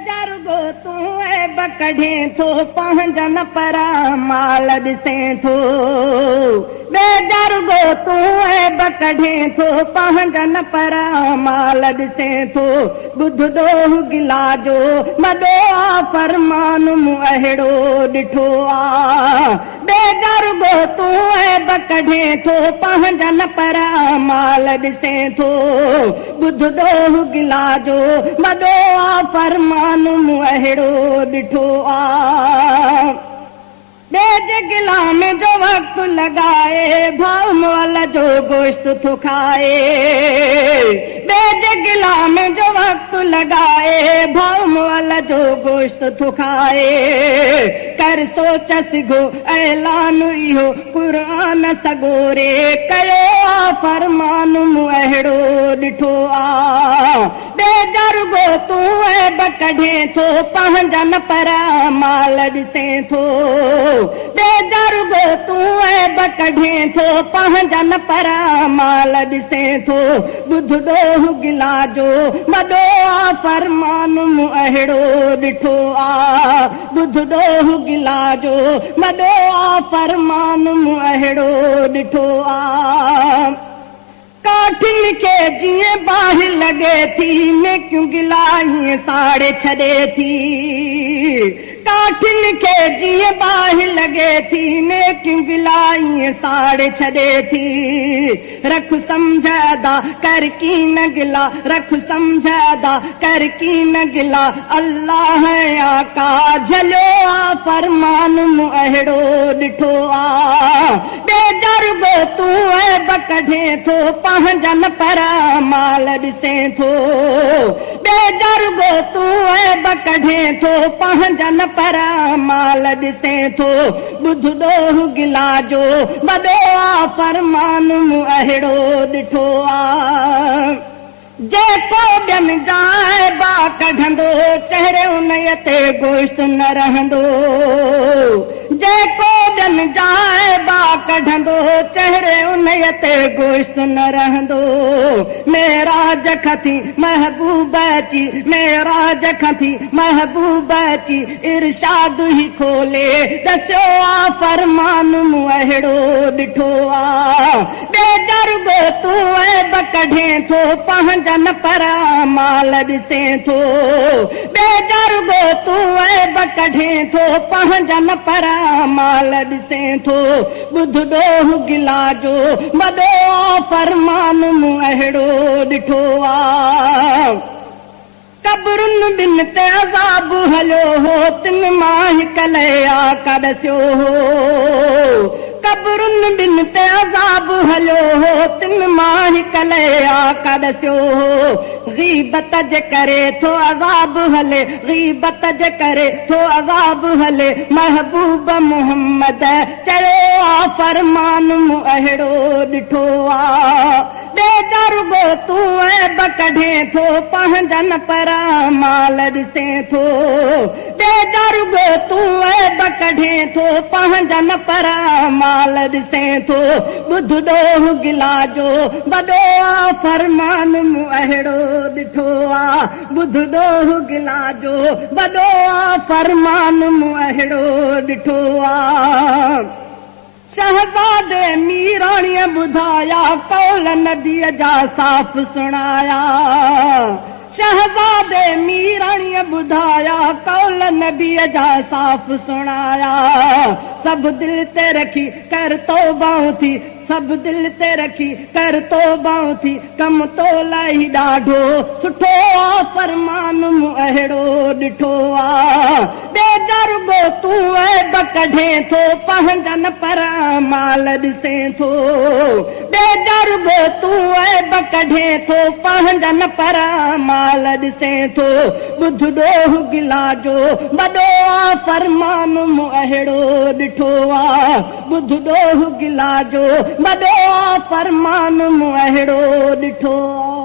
बेजरुगो तूं ऐब कढें थो पंहिंजन परा माल ॾिसें थो बेजरुगो तूं ऐब कढें थो पंहिंजन परा माल ॾिसें थो ॿुध ॾोह गिला जो मॾो आ फरमान मूं अहिड़ो ॾिठो आ बेजरुगो तूं ऐब कढें थो पंहिंजन परा माल ॾिसें थो ॿुध ॾोह गिला जो मॾो आ फरमान मूं अहिड़ो ॾिठो आ बेज गिलाम जो वक़्तु लॻाए भाउ मोल जो गोश्त थो खाए बेज गिलाम जो वक़्तु लॻाए भाउ मोल जो गोश्त थो खाए कर सोच सिघो ऐलान इहो क़ुरान सगोरे कयो आ फरमान मूं अहिड़ो ॾिठो आ बेजरुगो तूं ऐब कढें थो पंहिंजन परा माल ॾिसें थो बेजरुगो तूं ऐब कढें थो पंहिंजन परा माल ॾिसें थो ॿुध ॾोह गिला जो मॾो आ फरमान मूं अहिड़ो ॾिठो आ ॿुध ॾोह गिला जो मॾो आ फरमान मूं अहिड़ो ॾिठो आ काठिन खे जीअं बाहि लॻे थी नेकियूं गिला हीअं साड़े छॾे थी काठिन खे जीअं बाहि लॻे थी नेकियूं गिला हीअं साड़े छॾे थी रख सम्झ अदा कर की न गिला रख सम्झ अदा कर की न गिला अल्लाह आका झलियो आ फरमान मूं अहिड़ो ॾिठो आ बेजरुगो तूं ऐब कढें थो पंहिंजन परा माल ॾिसें थो बेजरुगो तूं ऐब कढें थो पंहिंजन परा माल ॾिसें थो ॿुध ॾोह गिला जो वॾो आ फरमान मूं अहिड़ो ॾिठो आ जेको ॿियनि जा ऐबा कढंदो चहिरे उन ते गोश्त न रहंदो जेको ॿियनि जा ऐबा कढंदो चहिरे उन ते गोश्त न रहंदो मेराज खथी महबूब अची मेराज खथी महबूब अची इरशाद ई खोले दसियो आ फरमान मूं अहिड़ो ॾिठो आ बेजरुगो तूं ऐब कढें थो पंहिंजन परा माल ॾिसें थो बेजरुगो तूं ऐब कढें थो पंहिंजन परा माल ॾिसें थो ॿुध ॾोह गिला जो वॾो आ फरमान मूं अहिड़ो ॾिठो आ कबरुनि ॿिन ते अज़ाब हलियो हो तिन मां हिक लया कढियो हो कबरुनि ॿिन ते अज़ाब हलियो हो तिन मां हिक लया कढियो हो ग़ीबत जे करे थो अज़ाब हले ग़ीबत जे करे थो अज़ाब हले महबूब मुहम्मद चयो आ फरमान मूं अहिड़ो ॾिठो आ बेजरुगो तूं ऐब कढें थो पंहिंजन परा माल ॾिसें थो बेजरुगो तूं ऐब कढें थो पंहिंजन परा माल ॾिसें थो ॿुध ॾोह गिला जो वॾो आ फरमान मूं अहिड़ो ॾिठो आ ॿुध ॾोह गिला जो वॾो आ फरमान मूं अहिड़ो ॾिठो आ शहज़ादे मीराणीअ ॿुधाया कौल नबीअ जा साफ़ सुणाया शहज़ादे मीराणीअ ॿुधाया कौल नबीअ जा साफ़ सुणाया सभु दिल ते रखी कर तौबाऊं थी सभु दिल ते रखी कर तौबाऊं थी कम तो लाई ॾाढो सुठो आ फरमान मूं अहिड़ो ॾिठो आ बेजरुगो तूं ऐब कढें थो पंहिंजन परा माल ॾिसें थो बेजरुगो तूं ऐब कढें थो पंहिंजन परा माल ॾिसें थो ॿुध ॾोह गिला जो वॾो आ फरमान मूं अहिड़ो ॾिठो आ ॿुध ॾोह गिला जो वॾो आ फरमान मूं अहिड़ो ॾिठो आ